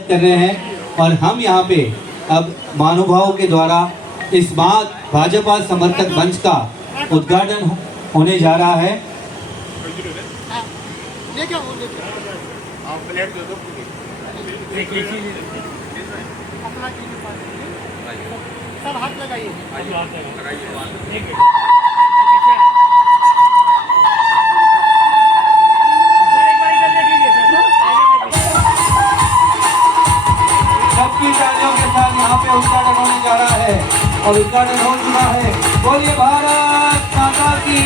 कर रहे हैं और हम यहाँ पे अब महानुभावों के द्वारा इस बात भाजपा समर्थक मंच का उद्घाटन होने जा रहा है। सब हाथ लगाइए। सबकी तालियों के साथ यहाँ पे उद्घाटन होने जा रहा है और उद्घाटन हो चुका है। बोलिए भारत माता की।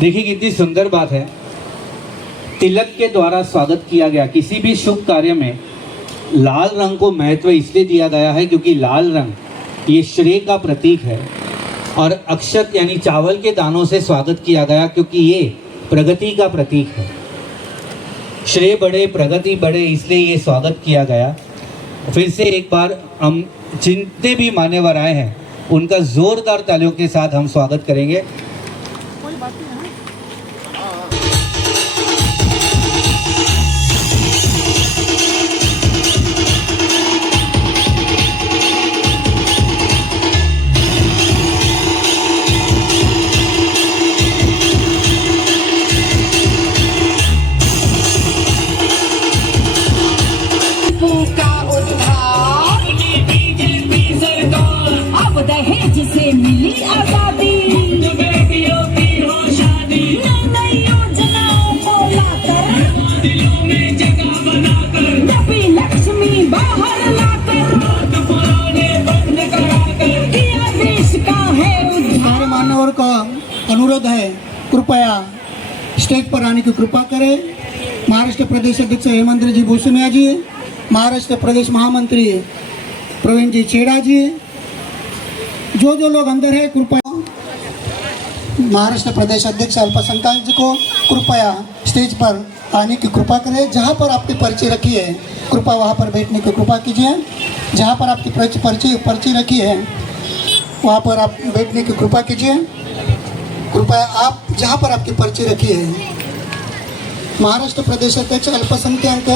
देखिए कितनी सुंदर बात है, तिलक के द्वारा स्वागत किया गया। किसी भी शुभ कार्य में लाल रंग को महत्व इसलिए दिया गया है क्योंकि लाल रंग ये श्रेय का प्रतीक है और अक्षत यानी चावल के दानों से स्वागत किया गया क्योंकि ये प्रगति का प्रतीक है। श्रेय बढ़े, प्रगति बढ़े, इसलिए ये स्वागत किया गया। फिर से एक बार हम जितने भी मान्यवर आए हैं उनका जोरदार तालियों के साथ हम स्वागत करेंगे। जिसे मिली आजादी, बेटियों की हो शादी, नई योजनाओं को लाकर, दिलों में जगह बनाकर, देवी लक्ष्मी बाहर लाकर, पुराने बंद कराकर, किया देश का है उद्धार। मान्यवर का अनुरोध है, कृपया स्टेज पर आने की कृपा करें। महाराष्ट्र प्रदेश अध्यक्ष हेमंत जी भूसुनिया जी, महाराष्ट्र प्रदेश महामंत्री प्रवीण जी छेड़ा जी, जो लोग अंदर है कृपया महाराष्ट्र प्रदेश अध्यक्ष अल्पसंख्यक जी को कृपया स्टेज पर आने की कृपा करें। जहाँ पर आपकी पर्ची रखी है कृपया वहाँ पर बैठने की कृपा कीजिए। जहाँ पर आपकी पर्ची रखी है वहाँ पर आप बैठने की कृपा कीजिए। कृपया आप जहाँ पर आपकी पर्ची रखी है। महाराष्ट्र प्रदेश अध्यक्ष अल्पसंख्यक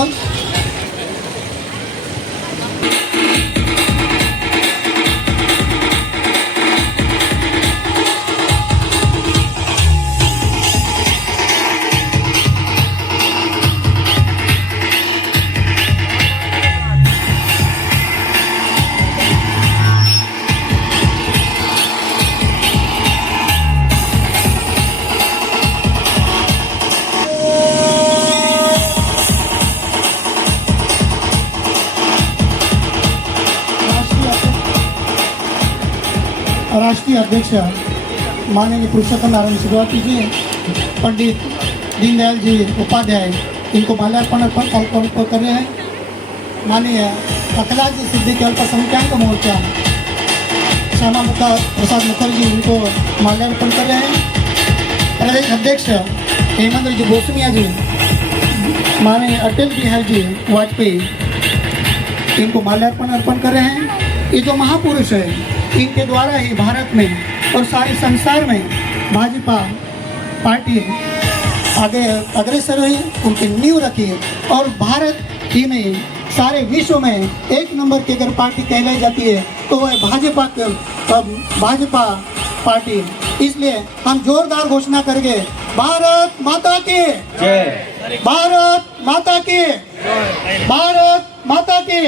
राष्ट्रीय अध्यक्ष माननीय पुरुषोत्तम नारायण सिद्धार्थी जी, पंडित दीनदयाल जी उपाध्याय, इनको माल्यार्पण कर रहे हैं। माननीय अखिलाज सिद्दीकी अल्पसंख्यक मोर्चा श्यामा प्रसाद मुखर्जी, इनको माल्यार्पण कर रहे हैं। प्रदेश अध्यक्ष हेमंत जी भूसुनिया जी, माननीय अटल बिहारी जी वाजपेयी, इनको माल्यार्पण कर रहे हैं। ये जो महापुरुष है इनके द्वारा ही भारत में और सारे संसार में भाजपा पार्टी आगे अग्रसर हुई, उनकी नींव रखी है और भारत ही नहीं सारे विश्व में एक नंबर की अगर पार्टी कहलाई जाती है तो वह भाजपा पार्टी। इसलिए हम जोरदार घोषणा करेंगे, भारत माता की जय, भारत माता की, भारत माता की।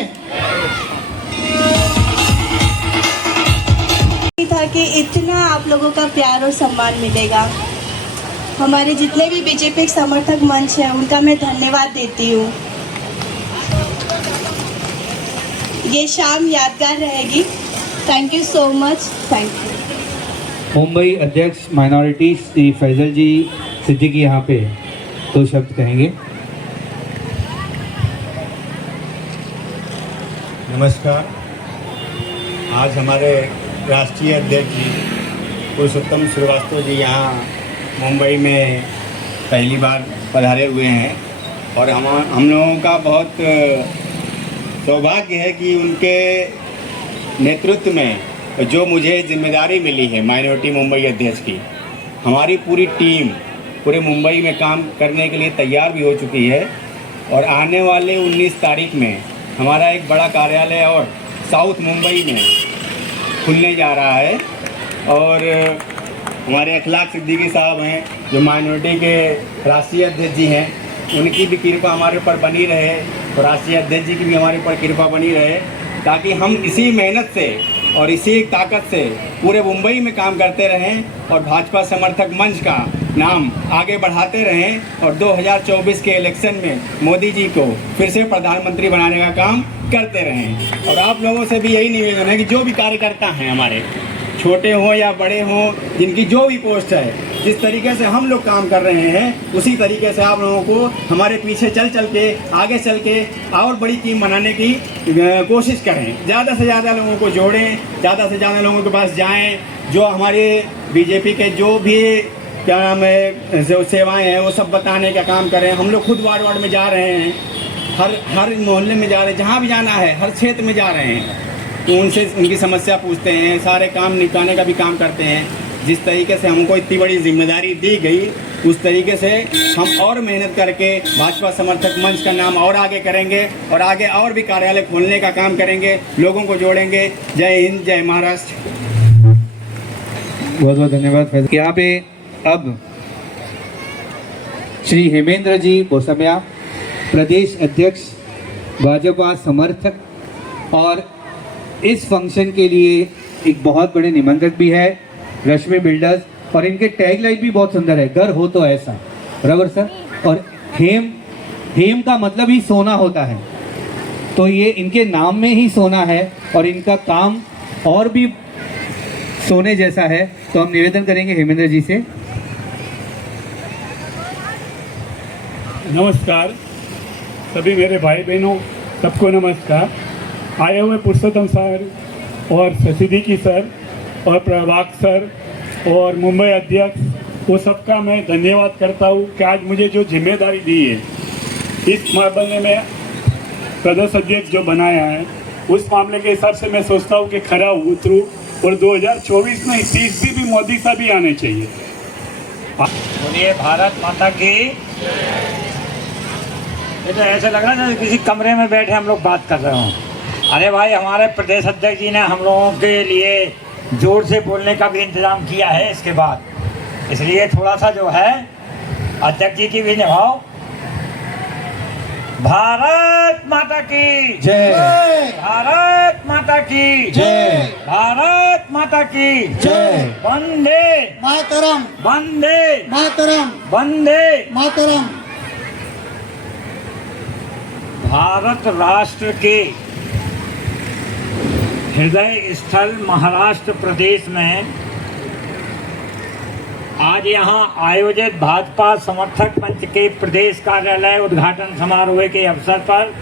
था कि इतना आप लोगों का प्यार और सम्मान मिलेगा। हमारे जितने भी बीजेपी समर्थक मंच हैं उनका मैं धन्यवाद देती हूँ। ये शाम यादगार रहेगी। Thank you so much. Thank you. Mumbai अध्यक्ष माइनॉरिटी श्री फैजल जी सिद्दीकी यहाँ पे 2 शब्द कहेंगे। नमस्कार। आज हमारे राष्ट्रीय अध्यक्ष जी पुरुषोत्तम श्रीवास्तव जी यहाँ मुंबई में पहली बार पधारे हुए हैं और हम लोगों का बहुत सौभाग्य है कि उनके नेतृत्व में जो मुझे जिम्मेदारी मिली है माइनॉरिटी मुंबई अध्यक्ष की, हमारी पूरी टीम पूरे मुंबई में काम करने के लिए तैयार भी हो चुकी है और आने वाले 19 तारीख में हमारा एक बड़ा कार्यालय और साउथ मुंबई में खुलने जा रहा है। और हमारे अखलाक सिद्दीकी साहब हैं जो माइनॉरिटी के राष्ट्रीय अध्यक्ष जी हैं, उनकी भी कृपा हमारे ऊपर बनी रहे और राष्ट्रीय अध्यक्ष जी की भी हमारे ऊपर कृपा बनी रहे, ताकि हम इसी मेहनत से और इसी ताकत से पूरे मुंबई में काम करते रहें और भाजपा समर्थक मंच का नाम आगे बढ़ाते रहें और 2024 के इलेक्शन में मोदी जी को फिर से प्रधानमंत्री बनाने का काम करते रहें। और आप लोगों से भी यही निवेदन है कि जो भी कार्यकर्ता हैं हमारे, छोटे हों या बड़े हों, जिनकी जो भी पोस्ट है, जिस तरीके से हम लोग काम कर रहे हैं उसी तरीके से आप लोगों को हमारे पीछे चल के आगे चल के और बड़ी टीम बनाने की कोशिश करें। ज़्यादा से ज़्यादा लोगों को जोड़ें, ज़्यादा से ज़्यादा लोगों के पास जाएं, जो हमारे बीजेपी के जो भी क्या नाम है जो सेवाएं हैं वो सब बताने का काम करें। हम लोग खुद वार्ड वार्ड में जा रहे हैं, हर मोहल्ले में जा रहे हैं, जहाँ भी जाना है हर क्षेत्र में जा रहे हैं, तो उनसे उनकी समस्या पूछते हैं, सारे काम निपटाने का भी काम करते हैं। जिस तरीके से हमको इतनी बड़ी जिम्मेदारी दी गई उस तरीके से हम और मेहनत करके भाजपा समर्थक मंच का नाम और आगे करेंगे और आगे और भी कार्यालय खोलने का काम करेंगे, लोगों को जोड़ेंगे। जय हिंद, जय महाराष्ट्र। बहुत बहुत धन्यवाद फैजल। यहाँ पे अब श्री हेमेंद्र जी बोसमिया, प्रदेश अध्यक्ष भाजपा समर्थक, और इस फंक्शन के लिए एक बहुत बड़े निमंत्रक भी है रश्मि बिल्डर्स, और इनके टैगलाइन भी बहुत सुंदर है, घर हो तो ऐसा, बराबर सर। और हेम का मतलब ही सोना होता है, तो ये इनके नाम में ही सोना है और इनका काम और भी सोने जैसा है। तो हम निवेदन करेंगे हेमेंद्र जी से। नमस्कार सभी मेरे भाई बहनों, सबको नमस्कार। आए हुए पुरुषोत्तम सर और सिद्दीकी सर और प्रभाग सर और मुंबई अध्यक्ष, वो सबका मैं धन्यवाद करता हूँ कि आज मुझे जो जिम्मेदारी दी है, इस मामले में प्रदेश अध्यक्ष जो बनाया है उस मामले के हिसाब से मैं सोचता हूँ कि खरा उतरूँ और 2024 में तीसरी भी मोदी साहब ही आने चाहिए। बोलिए भारत माता की। ये तो ऐसा लग रहा है जैसे किसी कमरे में बैठे हम लोग बात कर रहे हों। अरे भाई, हमारे प्रदेश अध्यक्ष जी ने हम लोगों के लिए जोर से बोलने का भी इंतजाम किया है इसके बाद, इसलिए थोड़ा सा जो है अध्यक्ष जी की भी निभाओ। भारत माता की जय, भारत माता की जय, भारत माता की जय। वंदे मातरम, वंदे मातरम, वंदे मातरम। भारत राष्ट्र के हृदय स्थल महाराष्ट्र प्रदेश में आज यहाँ आयोजित भाजपा समर्थक मंच के प्रदेश कार्यालय उद्घाटन समारोह के अवसर पर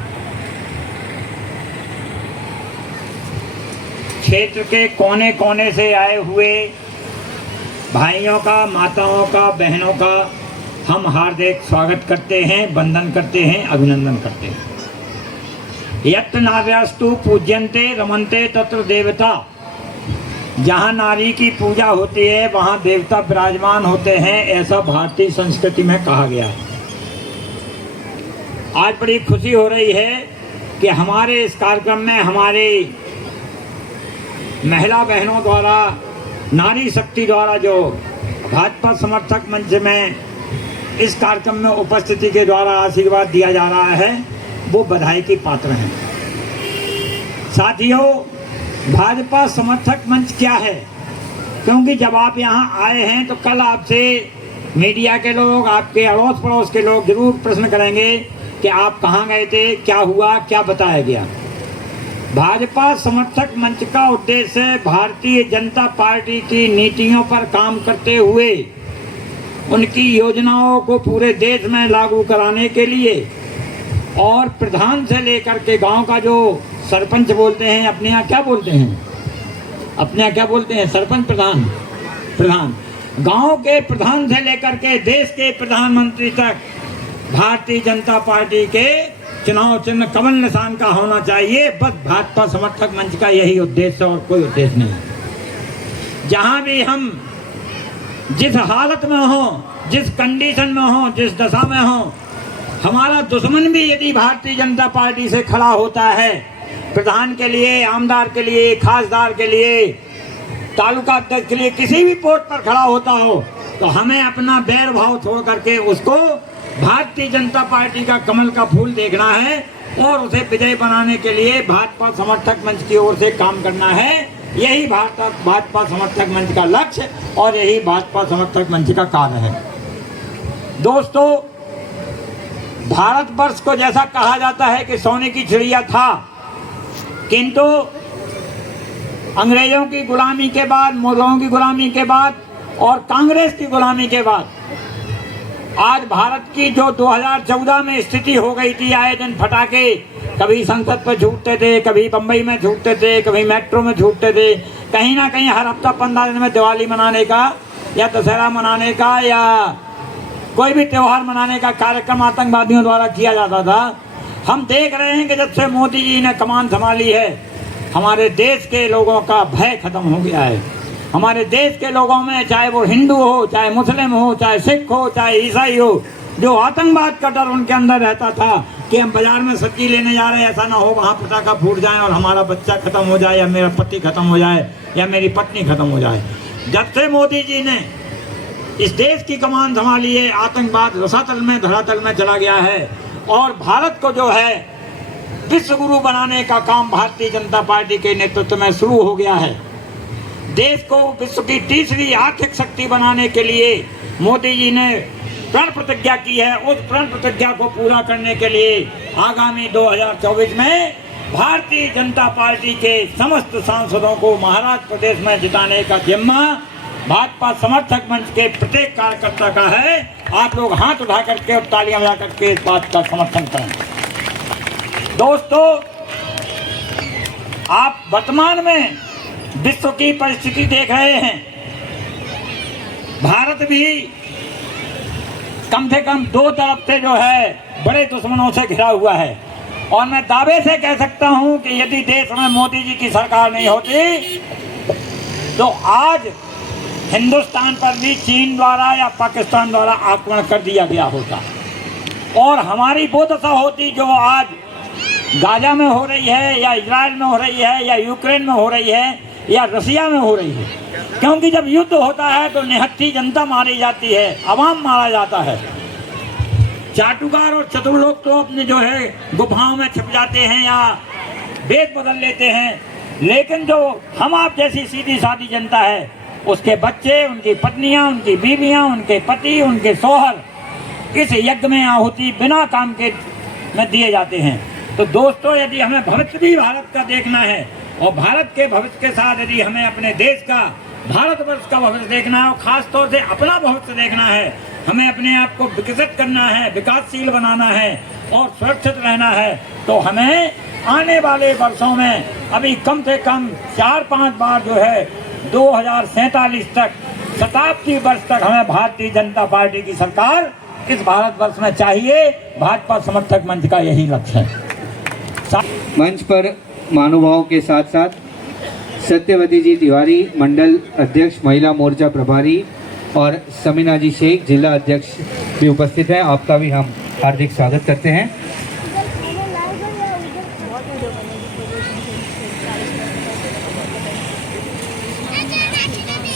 क्षेत्र के कोने कोने से आए हुए भाइयों का, माताओं का, बहनों का हम हार्दिक स्वागत करते हैं, वंदन करते हैं, अभिनंदन करते हैं। यत्र नार्यस्तु पूज्यन्ते रमन्ते तत्र देवता। जहाँ नारी की पूजा होती है वहाँ देवता विराजमान होते हैं, ऐसा भारतीय संस्कृति में कहा गया है। आज बड़ी खुशी हो रही है कि हमारे इस कार्यक्रम में हमारे महिला बहनों द्वारा, नारी शक्ति द्वारा जो भाजपा समर्थक मंच में इस कार्यक्रम में उपस्थिति के द्वारा आशीर्वाद दिया जा रहा है, वो बधाई की पात्र हैं। साथियों, भाजपा समर्थक मंच क्या है? क्योंकि जब आप यहाँ आए हैं तो कल आपसे मीडिया के लोग, आपके अड़ोस पड़ोस के लोग जरूर प्रश्न करेंगे कि आप कहाँ गए थे, क्या हुआ, क्या बताया गया। भाजपा समर्थक मंच का उद्देश्य भारतीय जनता पार्टी की नीतियों पर काम करते हुए उनकी योजनाओं को पूरे देश में लागू कराने के लिए और प्रधान से लेकर के गांव का जो सरपंच बोलते हैं, अपने यहाँ क्या बोलते हैं, अपने यहाँ क्या बोलते हैं, सरपंच, प्रधान, गांव के प्रधान से लेकर के देश के प्रधानमंत्री तक भारतीय जनता पार्टी के चुनाव चिन्ह कमल निशान का होना चाहिए। बस भाजपा समर्थक मंच का यही उद्देश्य और कोई उद्देश्य नहीं। जहाँ भी हम जिस हालत में हो, जिस कंडीशन में हो, जिस दशा में हो, हमारा दुश्मन भी यदि भारतीय जनता पार्टी से खड़ा होता है, प्रधान के लिए, आमदार के लिए, खासदार के लिए, तालुका अध्यक्ष के लिए, किसी भी पोस्ट पर खड़ा होता हो, तो हमें अपना बैर भाव छोड़ करके उसको भारतीय जनता पार्टी का कमल का फूल देखना है और उसे विजयी बनाने के लिए भाजपा समर्थक मंच की ओर से काम करना है। यही भाजपा समर्थक मंच का लक्ष्य और यही भाजपा समर्थक मंच का कार्य है। दोस्तों, भारतवर्ष को जैसा कहा जाता है कि सोने की चिड़िया था, किंतु अंग्रेजों की गुलामी के बाद, मुगलों की गुलामी के बाद और कांग्रेस की गुलामी के बाद आज भारत की जो 2014 में स्थिति हो गई थी, आए दिन फटाके कभी संसद पर छूटते थे, कभी बम्बई में छूटते थे, कभी मेट्रो में छूटते थे, कहीं ना कहीं हर हफ्ता 15 दिन में दिवाली मनाने का या दशहरा मनाने का या कोई भी त्यौहार मनाने का कार्यक्रम आतंकवादियों द्वारा किया जाता था। हम देख रहे हैं कि जब से मोदी जी ने कमान संभाली है, हमारे देश के लोगों का भय खत्म हो गया है। हमारे देश के लोगों में, चाहे वो हिंदू हो, चाहे मुस्लिम हो, चाहे सिख हो, चाहे ईसाई हो, जो आतंकवाद का डर उनके अंदर रहता था कि हम बाजार में सब्जी लेने जा रहे हैं, ऐसा ना हो वहाँ पटाखा फूट जाए और हमारा बच्चा खत्म हो जाए या मेरा पति खत्म हो जाए या मेरी पत्नी खत्म हो जाए। जब से मोदी जी ने इस देश की कमान संभाली है, आतंकवाद रसातल में, धरातल में चला गया है और भारत को जो है विश्व गुरु बनाने का काम भारतीय जनता पार्टी के नेतृत्व में शुरू हो गया है। देश को विश्व की तीसरी आर्थिक शक्ति बनाने के लिए मोदी जी ने प्रण प्रतिज्ञा की है। उस प्रण प्रतिज्ञा को पूरा करने के लिए आगामी 2024 में भारतीय जनता पार्टी के समस्त सांसदों को महाराष्ट्र प्रदेश में जिताने का जिम्मा भाजपा समर्थक मंच के प्रत्येक कार्यकर्ता का है। आप लोग हाथ उठा करके और तालियां बजा करके इस बात का समर्थन करें। दोस्तों, आप वर्तमान में विश्व की परिस्थिति देख रहे हैं। भारत भी कम से कम 2 तरफ से जो है बड़े दुश्मनों से घिरा हुआ है और मैं दावे से कह सकता हूं कि यदि देश में मोदी जी की सरकार नहीं होती तो आज हिंदुस्तान पर भी चीन द्वारा या पाकिस्तान द्वारा आक्रमण कर दिया गया होता और हमारी वो दशा होती जो आज गाजा में हो रही है या इजराइल में हो रही है या यूक्रेन में हो रही है या रसिया में हो रही है। क्योंकि जब युद्ध होता है तो निहत्थी जनता मारी जाती है, अवाम मारा जाता है। चाटुकार और चतुर लोग तो अपने जो है गुफाओं में छिप जाते हैं या वेश बदल लेते हैं, लेकिन जो हम आप जैसी सीधी सादी जनता है उसके बच्चे, उनकी पत्नियां, उनकी बीवियां, उनके पति, उनके शौहर इस यज्ञ में आहुति बिना काम के में दिए जाते हैं। तो दोस्तों, यदि हमें भविष्य भी भारत का देखना है और भारत के भविष्य के साथ यदि हमें अपने देश का, भारतवर्ष का भविष्य देखना है और खास तौर से अपना भविष्य देखना है, हमें अपने आप को विकसित करना है, विकासशील बनाना है और सुरक्षित रहना है, तो हमें आने वाले वर्षों में अभी कम से कम 4-5 बार जो है 2047 तक, शताब्दी वर्ष तक हमें भारतीय जनता पार्टी की सरकार इस भारतवर्ष में चाहिए। भाजपा समर्थक मंच का यही लक्ष्य है। मंच पर महानुभावों के साथ साथ सत्यवती जी तिवारी मंडल अध्यक्ष महिला मोर्चा प्रभारी और समीना जी शेख जिला अध्यक्ष भी उपस्थित हैं। आपका भी हम हार्दिक स्वागत करते हैं।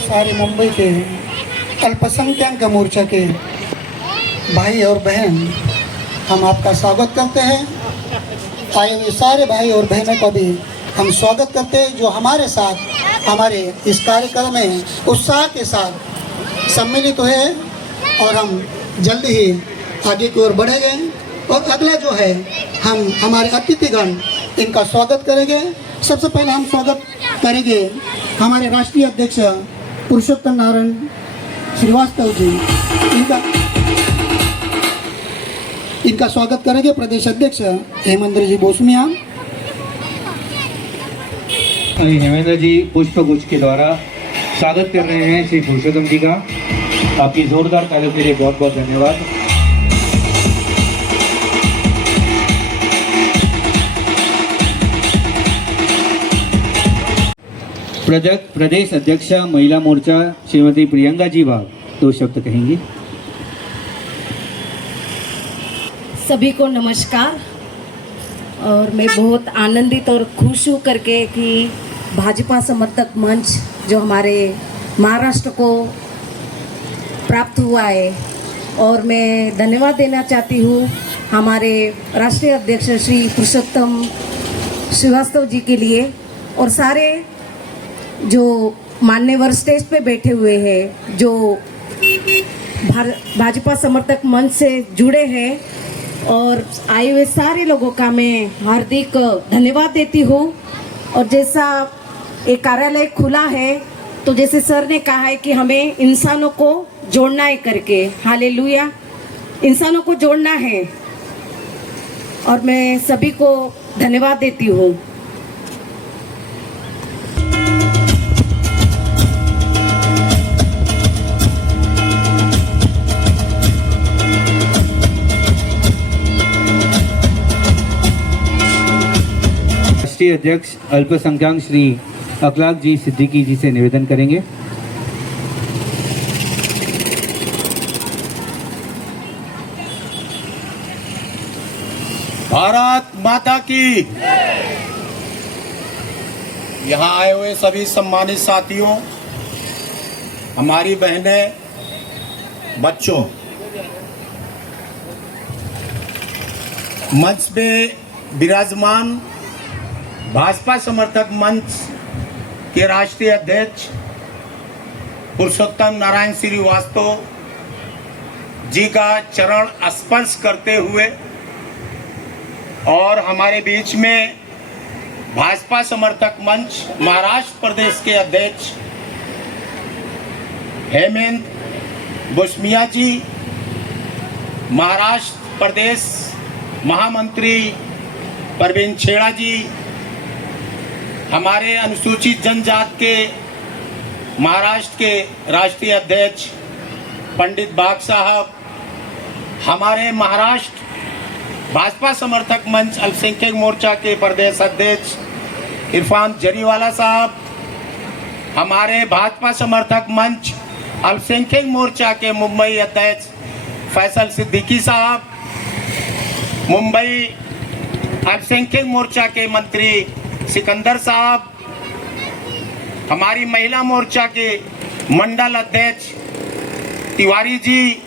सारे मुंबई के अल्पसंख्यक मोर्चा के भाई और बहन, हम आपका स्वागत करते हैं। आए हुए सारे भाई और बहनों का भी हम स्वागत करते हैं जो हमारे साथ हमारे इस कार्यक्रम में उत्साह के साथ सम्मिलित हुए और हम जल्द ही आगे की ओर बढ़ेंगे। और अगला जो है हम हमारे अतिथिगण इनका स्वागत करेंगे। सबसे पहले हम स्वागत करेंगे हमारे राष्ट्रीय अध्यक्ष पुरुषोत्तम नारायण श्रीवास्तव जी, इनका स्वागत करेंगे प्रदेश अध्यक्ष हेमेंद्र जी बोसमिया। हेमेंद्र जी पुष्पगुच्छ के द्वारा स्वागत कर रहे हैं श्री पुरुषोत्तम जी का। आपकी जोरदार तालियों के लिए बहुत बहुत धन्यवाद। प्रदेश अध्यक्ष महिला मोर्चा श्रीमती प्रियंका जी बाग 2 शब्द कहेंगी। सभी को नमस्कार। और मैं बहुत आनंदित और खुश हूँ करके कि भाजपा समर्थक मंच जो हमारे महाराष्ट्र को प्राप्त हुआ है, और मैं धन्यवाद देना चाहती हूँ हमारे राष्ट्रीय अध्यक्ष श्री पुरुषोत्तम श्रीवास्तव जी के लिए, और सारे जो मान्यवर स्टेज पे बैठे हुए हैं जो भाजपा समर्थक मंच से जुड़े हैं, और आए हुए सारे लोगों का मैं हार्दिक धन्यवाद देती हूँ। और जैसा एक कार्यालय खुला है तो जैसे सर ने कहा है कि हमें इंसानों को जोड़ना है करके, हालेलुया, इंसानों को जोड़ना है, और मैं सभी को धन्यवाद देती हूँ। राष्ट्रीय अध्यक्ष अल्पसंख्यक श्री अखलाक जी सिद्दीकी जी से निवेदन करेंगे। भारत माता की। यहाँ आए हुए सभी सम्मानित साथियों, हमारी बहनें, बच्चों, मंच पे विराजमान भाजपा समर्थक मंच के राष्ट्रीय अध्यक्ष पुरुषोत्तम नारायण श्रीवास्तव जी का चरण स्पर्श करते हुए, और हमारे बीच में भाजपा समर्थक मंच महाराष्ट्र प्रदेश के अध्यक्ष हेमंत बुस्मिया जी, महाराष्ट्र प्रदेश महामंत्री परवीन छेड़ा जी, हमारे अनुसूचित जनजाति के महाराष्ट्र के राष्ट्रीय अध्यक्ष पंडित बाग साहब, हमारे महाराष्ट्र भाजपा समर्थक मंच अल्पसंख्यक मोर्चा के प्रदेश अध्यक्ष इरफान जरीवाला साहब, हमारे भाजपा समर्थक मंच अल्पसंख्यक मोर्चा के मुंबई अध्यक्ष फैसल सिद्दीकी साहब, मुंबई अल्पसंख्यक मोर्चा के मंत्री सिकंदर साहब, हमारी महिला मोर्चा के मंडल अध्यक्ष तिवारी जी,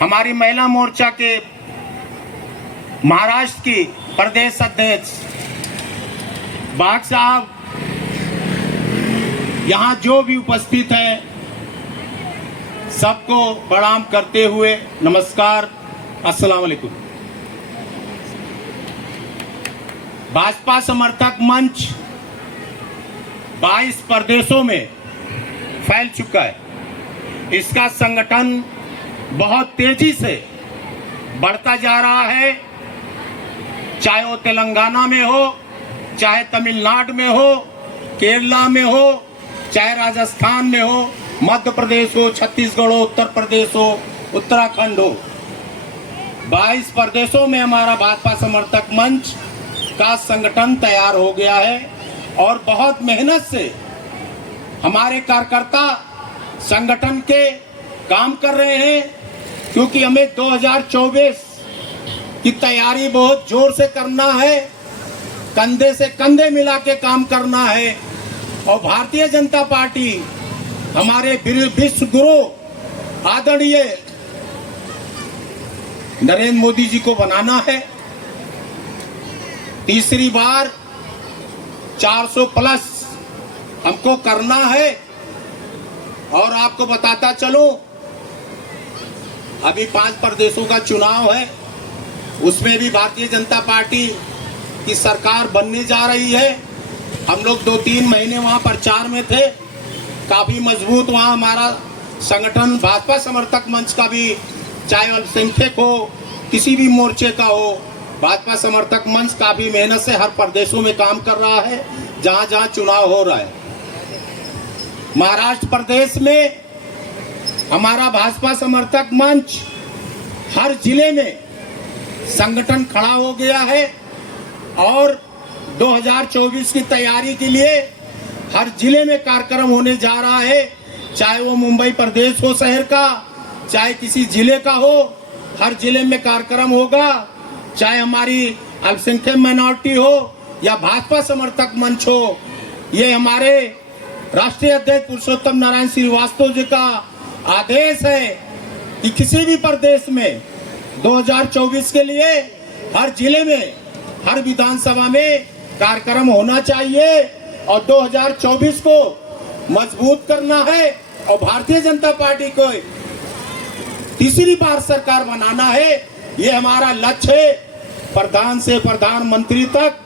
हमारी महिला मोर्चा के महाराष्ट्र की प्रदेश अध्यक्ष बाग साहब, यहाँ जो भी उपस्थित हैं सबको प्रणाम करते हुए नमस्कार, अस्सलाम वालेकुम। भाजपा समर्थक मंच 22 प्रदेशों में फैल चुका है। इसका संगठन बहुत तेजी से बढ़ता जा रहा है, चाहे वो तेलंगाना में हो, चाहे तमिलनाडु में हो, केरला में हो, चाहे राजस्थान में हो, मध्य प्रदेश हो, छत्तीसगढ़ हो, उत्तर प्रदेश हो, उत्तराखंड हो, 22 प्रदेशों में हमारा भाजपा समर्थक मंच का संगठन तैयार हो गया है। और बहुत मेहनत से हमारे कार्यकर्ता संगठन के काम कर रहे हैं, क्योंकि हमें 2024 की तैयारी बहुत जोर से करना है, कंधे से कंधे मिला के काम करना है, और भारतीय जनता पार्टी हमारे विश्व गुरु आदरणीय नरेंद्र मोदी जी को बनाना है। तीसरी बार 400 प्लस हमको करना है। और आपको बताता चलो, अभी 5 प्रदेशों का चुनाव है, उसमें भी भारतीय जनता पार्टी की सरकार बनने जा रही है। हम लोग 2-3 महीने वहाँ प्रचार में थे, काफ़ी मजबूत वहाँ हमारा संगठन भाजपा समर्थक मंच का भी, चाहे अल्पसंख्यक हो, किसी भी मोर्चे का हो, भाजपा समर्थक मंच काफ़ी मेहनत से हर प्रदेशों में काम कर रहा है जहाँ जहाँ चुनाव हो रहा है। महाराष्ट्र प्रदेश में हमारा भाजपा समर्थक मंच हर जिले में संगठन खड़ा हो गया है, और 2024 की तैयारी के लिए हर जिले में कार्यक्रम होने जा रहा है, चाहे वो मुंबई प्रदेश हो शहर का, चाहे किसी जिले का हो, हर जिले में कार्यक्रम होगा। चाहे हमारी अल्पसंख्यक माइनॉरिटी हो या भाजपा समर्थक मंच हो, ये हमारे राष्ट्रीय अध्यक्ष पुरुषोत्तम नारायण श्रीवास्तव जी का आदेश है कि किसी भी प्रदेश में 2024 के लिए हर जिले में, हर विधानसभा में कार्यक्रम होना चाहिए और 2024 को मजबूत करना है और भारतीय जनता पार्टी को तीसरी बार सरकार बनाना है। ये हमारा लक्ष्य है। प्रधान से प्रधानमंत्री तक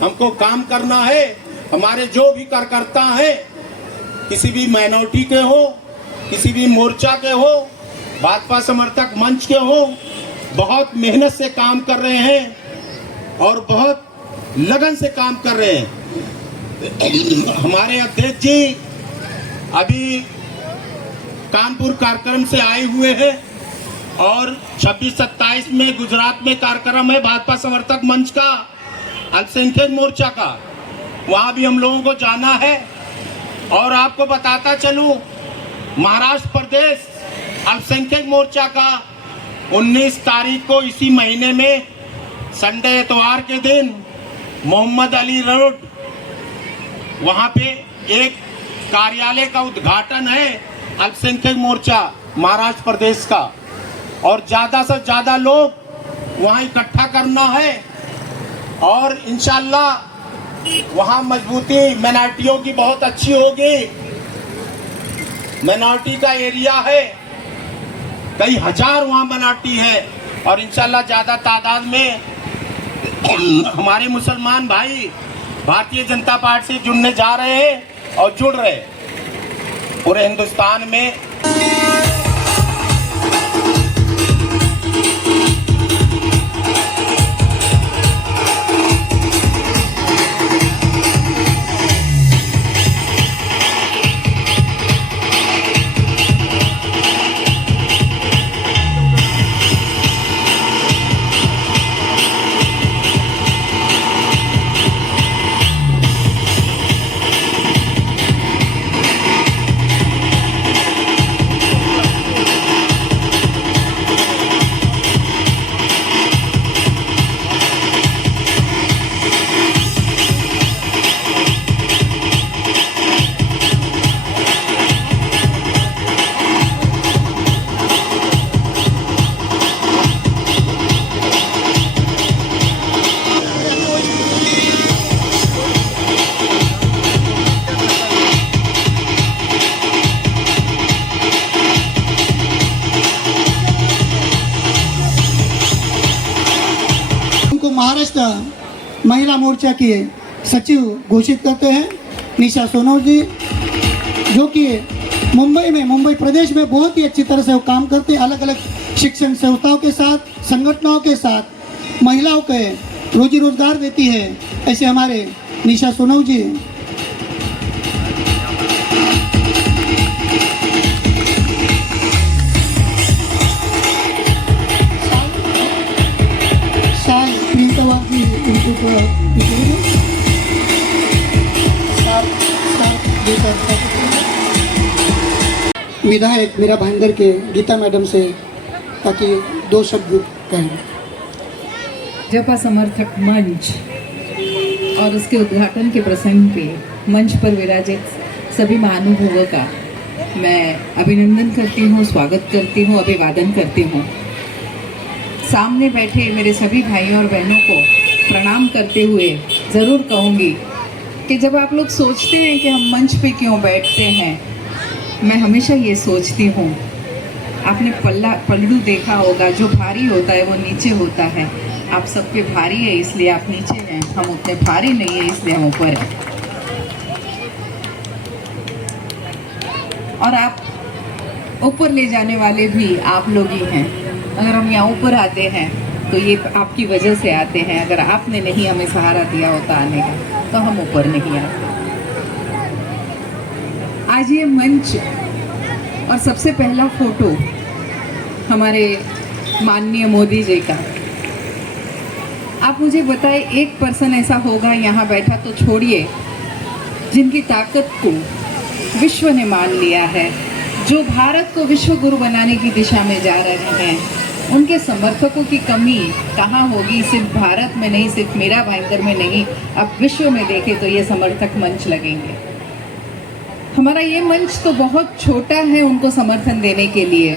हमको काम करना है। हमारे जो भी कार्यकर्ता हैं, किसी भी माइनॉरिटी के हो, किसी भी मोर्चा के हो, भाजपा समर्थक मंच के हो, बहुत मेहनत से काम कर रहे हैं और बहुत लगन से काम कर रहे हैं। हमारे अध्यक्ष जी अभी कानपुर कार्यक्रम से आए हुए हैं और 26-27 में गुजरात में कार्यक्रम है भाजपा समर्थक मंच का, अल्पसंख्यक मोर्चा का, वहाँ भी हम लोगों को जाना है। और आपको बताता चलूँ, महाराष्ट्र प्रदेश अल्पसंख्यक मोर्चा का 19 तारीख को इसी महीने में संडे इतवार के दिन मोहम्मद अली रोड, वहाँ पे एक कार्यालय का उद्घाटन है अल्पसंख्यक मोर्चा महाराष्ट्र प्रदेश का, और ज़्यादा से ज़्यादा लोग वहाँ इकट्ठा करना है और इंशाल्लाह वहाँ मजबूती माइनॉरिटियों की बहुत अच्छी होगी। माइनॉरिटी का एरिया है, कई हजार वहाँ माइनॉरिटी है और इंशाल्लाह ज़्यादा तादाद में हमारे मुसलमान भाई भारतीय जनता पार्टी से जुड़ने जा रहे हैं और जुड़ रहे हैं पूरे हिंदुस्तान में। महाराष्ट्र महिला मोर्चा की सचिव घोषित करते हैं निशा सोनौर जी, जो कि मुंबई प्रदेश में बहुत ही अच्छी तरह से वो काम करते हैं। अलग अलग शिक्षण संस्थाओं के साथ, संगठनों के साथ महिलाओं के रोजी रोजगार देती है। ऐसे हमारे निशा सोनौर जी। विधायक मीरा भाईंदर के गीता मैडम से ताकि 2 शब्द कहें। भाजपा समर्थक मंच और उसके उद्घाटन के प्रसंग पे मंच पर विराजित सभी महानुभावों का मैं अभिनंदन करती हूँ, स्वागत करती हूँ, अभिवादन करती हूँ। सामने बैठे मेरे सभी भाइयों और बहनों को प्रणाम करते हुए ज़रूर कहूँगी कि जब आप लोग सोचते हैं कि हम मंच पे क्यों बैठते हैं, मैं हमेशा ये सोचती हूँ, आपने पल्लू देखा होगा, जो भारी होता है वो नीचे होता है। आप सब पे भारी है इसलिए आप नीचे हैं, हम उतने भारी नहीं है इसलिए हम ऊपर हैं। और आप ऊपर ले जाने वाले भी आप लोग ही हैं। अगर हम यहाँ ऊपर आते हैं तो ये आपकी वजह से आते हैं। अगर आपने नहीं हमें सहारा दिया होता आने का तो हम ऊपर नहीं आते। आज ये मंच और सबसे पहला फोटो हमारे माननीय मोदी जी का। आप मुझे बताएं, एक पर्सन ऐसा होगा यहाँ बैठा तो छोड़िए, जिनकी ताकत को विश्व ने मान लिया है, जो भारत को विश्व गुरु बनाने की दिशा में जा रहे हैं, उनके समर्थकों की कमी कहाँ होगी? सिर्फ भारत में नहीं, सिर्फ मीरा भाईंदर में नहीं, अब विश्व में देखें तो ये समर्थक मंच लगेंगे। हमारा ये मंच तो बहुत छोटा है उनको समर्थन देने के लिए,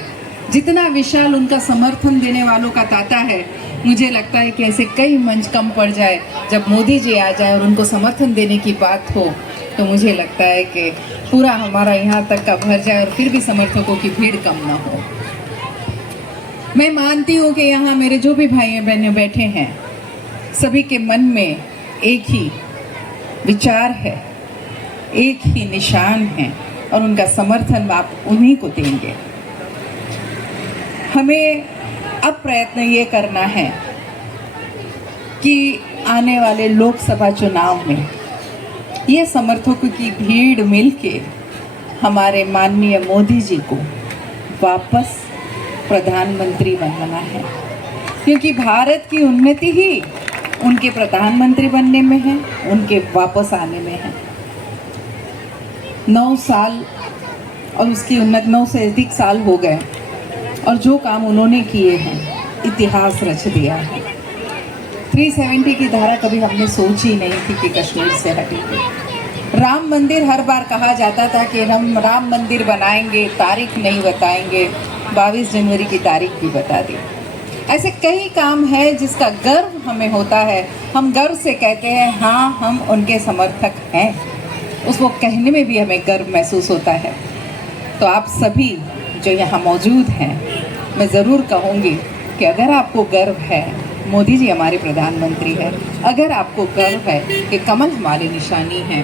जितना विशाल उनका समर्थन देने वालों का तांता है, मुझे लगता है कि ऐसे कई मंच कम पड़ जाए। जब मोदी जी आ जाए और उनको समर्थन देने की बात हो तो मुझे लगता है कि पूरा हमारा यहाँ तक का भर जाए और फिर भी समर्थकों की भीड़ कम ना हो। मैं मानती हूँ कि यहाँ मेरे जो भी भाई बहनें बैठे हैं, सभी के मन में एक ही विचार है, एक ही निशान है और उनका समर्थन आप उन्हीं को देंगे। हमें अब प्रयत्न ये करना है कि आने वाले लोकसभा चुनाव में ये समर्थकों की भीड़ मिलके हमारे माननीय मोदी जी को वापस प्रधानमंत्री बनाना है, क्योंकि भारत की उन्नति ही उनके प्रधानमंत्री बनने में है, उनके वापस आने में है। 9 साल और उसकी उन्नति 9 से अधिक साल हो गए और जो काम उन्होंने किए हैं इतिहास रच दिया है। 370 की धारा कभी हमने सोची नहीं थी कि कश्मीर से हटेगी। राम मंदिर हर बार कहा जाता था कि हम राम मंदिर बनाएंगे, तारीख नहीं बताएंगे, 22 जनवरी की तारीख भी बता दी। ऐसे कई काम है जिसका गर्व हमें होता है, हम गर्व से कहते हैं हाँ हम उनके समर्थक हैं, उसको कहने में भी हमें गर्व महसूस होता है। तो आप सभी जो यहाँ मौजूद हैं, मैं ज़रूर कहूँगी कि अगर आपको गर्व है मोदी जी हमारे प्रधानमंत्री हैं, अगर आपको गर्व है कि कमल हमारी निशानी है,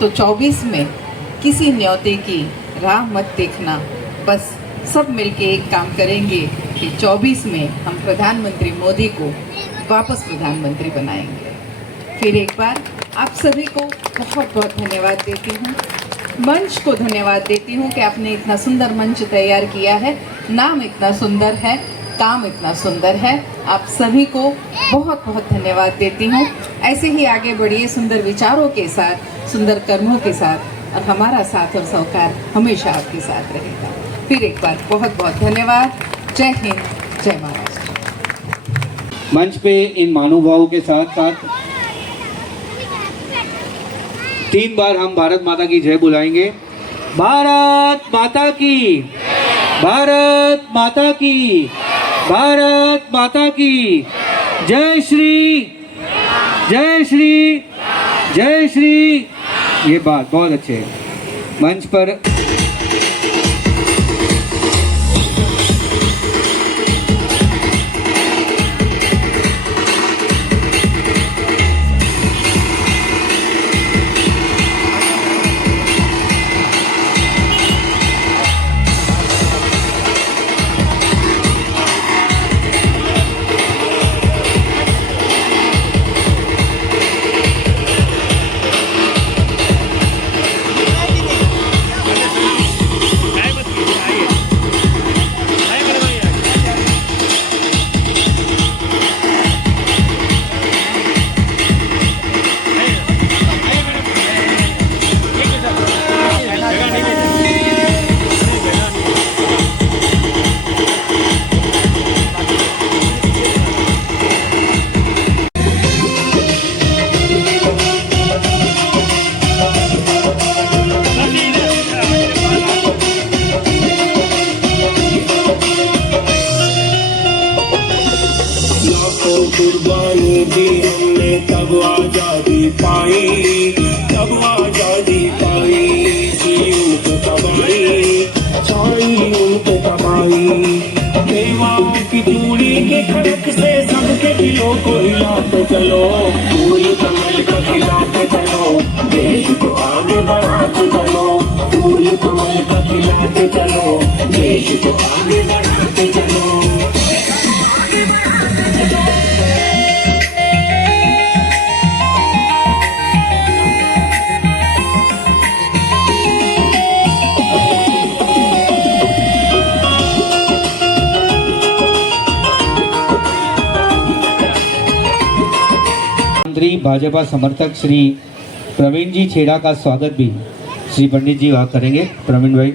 तो 24 में किसी न्योते की राह मत देखना। बस सब मिलके एक काम करेंगे कि 24 में हम प्रधानमंत्री मोदी को वापस प्रधानमंत्री बनाएंगे। फिर एक बार आप सभी को बहुत बहुत धन्यवाद देती हूँ, मंच को धन्यवाद देती हूँ कि आपने इतना सुंदर मंच तैयार किया है। नाम इतना सुंदर है, काम इतना सुंदर है। आप सभी को बहुत बहुत धन्यवाद देती हूँ। ऐसे ही आगे बढ़िए सुंदर विचारों के साथ, सुंदर कर्मों के साथ, और हमारा साथ और सहकार हमेशा आपके साथ रहेगा। फिर एक बार बहुत बहुत धन्यवाद। जय हिंद, जय महाराष्ट्र। मंच पे इन महानुभावों के साथ साथ 3 बार हम भारत माता की जय बुलाएंगे। भारत माता की, भारत माता की, भारत माता की जय श्री, जय श्री, जय श्री। ये बात बहुत अच्छे है। मंच पर कुर्बानी दी हमने तब आजादी पाई, तब आजादी पाई। जी उनको तबाही, छाई उनको तबाही। देवाओं की चूड़ी के खड़क से सबके दिलों को हिलाते चलो, फूल कमल का खिलाते चलो, देश को आगे बढ़ाते चलो। फूल कमल का खिलाते चलो, देश को आगे बढ़ाते चलो। भाजपा समर्थक श्री प्रवीण जी छेड़ा का स्वागत भी श्री पंडित जी वहाँ करेंगे। प्रवीण भाई।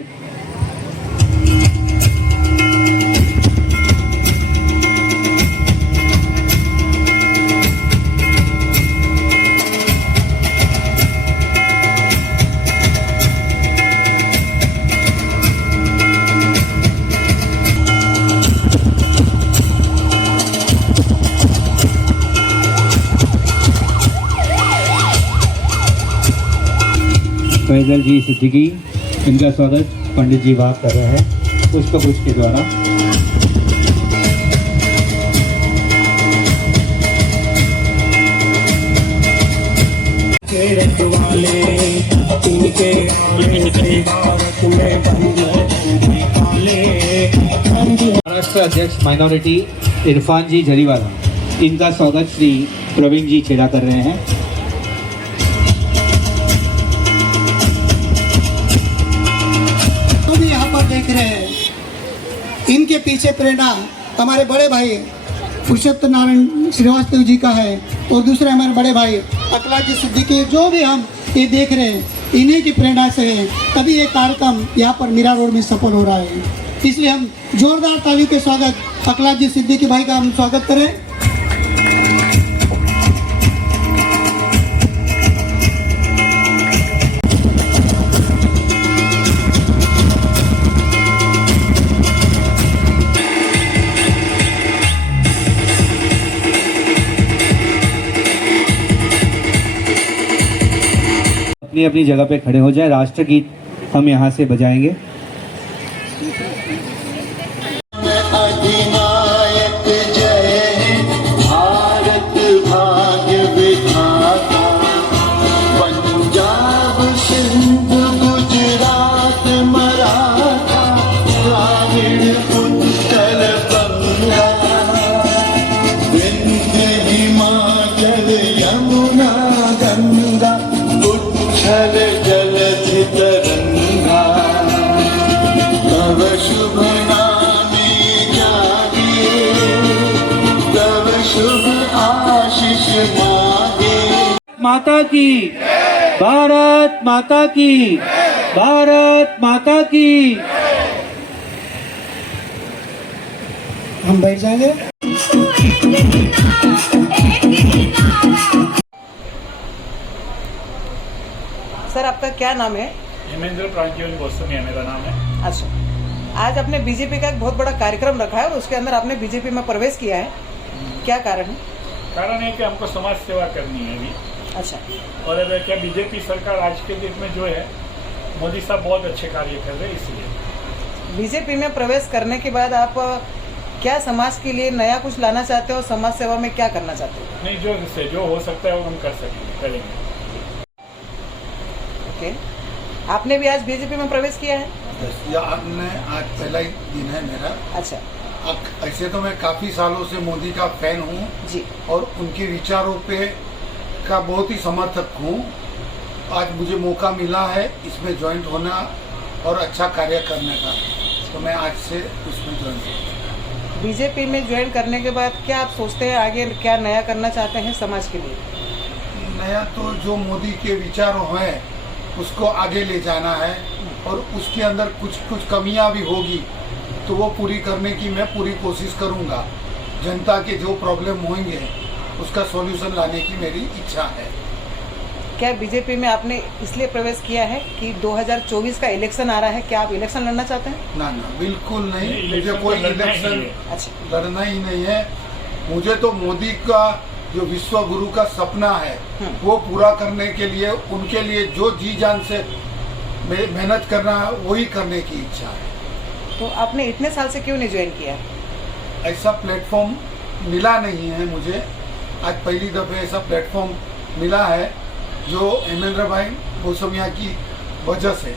फैजल जी सिद्दीकी, इनका स्वागत पंडित जी वहाँ कर रहे हैं पुष्प के द्वारा। रखवाले इनके आने से भारत में महाराष्ट्र अध्यक्ष माइनॉरिटी इरफान जी जरीवाला, इनका स्वागत श्री प्रवीण जी छेड़ा कर रहे हैं। तो भी यहाँ पर देख रहे हैं, इनके पीछे प्रेरणा हमारे बड़े भाई पुरुषोत्तम नारायण श्रीवास्तव जी का है और दूसरे हमारे बड़े भाई अकलाजी सिद्दीकी। जो भी हम ये देख रहे हैं, इन्हीं की प्रेरणा से है, तभी ये कार्यक्रम यहाँ पर मीरा रोड में सफल हो रहा है। इसलिए हम जोरदार ताली के स्वागत अकलाजी सिद्दीकी भाई का हम स्वागत करें। अपनी अपनी जगह पे खड़े हो जाए। राष्ट्रगीत हम यहाँ से बजाएंगे। अधिनायक जय भारत भाग्य विधाता, पंजाब सिंध गुजरात मराठा द्राविड़ उत्कल बंगा, विंध्य हिमाचल यमुना गंगा उच्छल जलधि तरंगा, तव शुभ नामे जागे, तव शुभ आशीष मागे। माता की, भारत माता की, भारत माता की। हम बैठ जाएंगे। सर आपका क्या नाम है? हेमेंद्र प्रांजल गोस्वामी है मेरा नाम है। अच्छा, आज आपने बीजेपी का एक बहुत बड़ा कार्यक्रम रखा है और उसके अंदर आपने बीजेपी में प्रवेश किया है, क्या कारण है? कारण है कि हमको समाज सेवा करनी है अभी। अच्छा, और अब क्या बीजेपी सरकार आज के दिन में जो है, मोदी साहब बहुत अच्छे कार्य कर रहे हैं, इसलिए बीजेपी में प्रवेश करने के बाद आप क्या समाज के लिए नया कुछ लाना चाहते हो? समाज सेवा में क्या करना चाहते हो? नहीं, जो हो सकता है वो हम कर सकेंगे, करेंगे। ओके, आपने भी आज बीजेपी में प्रवेश किया है? आज पहला ही दिन है मेरा। अच्छा, ऐसे तो मैं काफी सालों से मोदी का फैन हूँ जी, और उनके विचारों पे का बहुत ही समर्थक हूँ। आज मुझे मौका मिला है इसमें ज्वाइन होना और अच्छा कार्य करने का, तो मैं आज से उसमें ज्वाइन हूँ। बीजेपी में ज्वाइन करने के बाद क्या आप सोचते हैं आगे क्या नया करना चाहते हैं समाज के लिए? नया तो जो मोदी के विचारों हैं उसको आगे ले जाना है और उसके अंदर कुछ कमियां भी होगी तो वो पूरी करने की मैं पूरी कोशिश करूंगा। जनता के जो प्रॉब्लम होंगे उसका सॉल्यूशन लाने की मेरी इच्छा है। क्या बीजेपी में आपने इसलिए प्रवेश किया है कि 2024 का इलेक्शन आ रहा है, क्या आप इलेक्शन लड़ना चाहते हैं? ना, बिल्कुल नहीं, मुझे कोई इलेक्शन लड़ना ही नहीं है। मुझे तो मोदी का जो विश्व गुरु का सपना है वो पूरा करने के लिए, उनके लिए जो जी जान से मेहनत करना है वही करने की इच्छा है। तो आपने इतने साल से क्यों नहीं ज्वाइन किया? ऐसा प्लेटफॉर्म मिला नहीं है मुझे, आज पहली दफे ऐसा प्लेटफॉर्म मिला है जो हेमेंद्र भाई गोस्वामी की वजह से।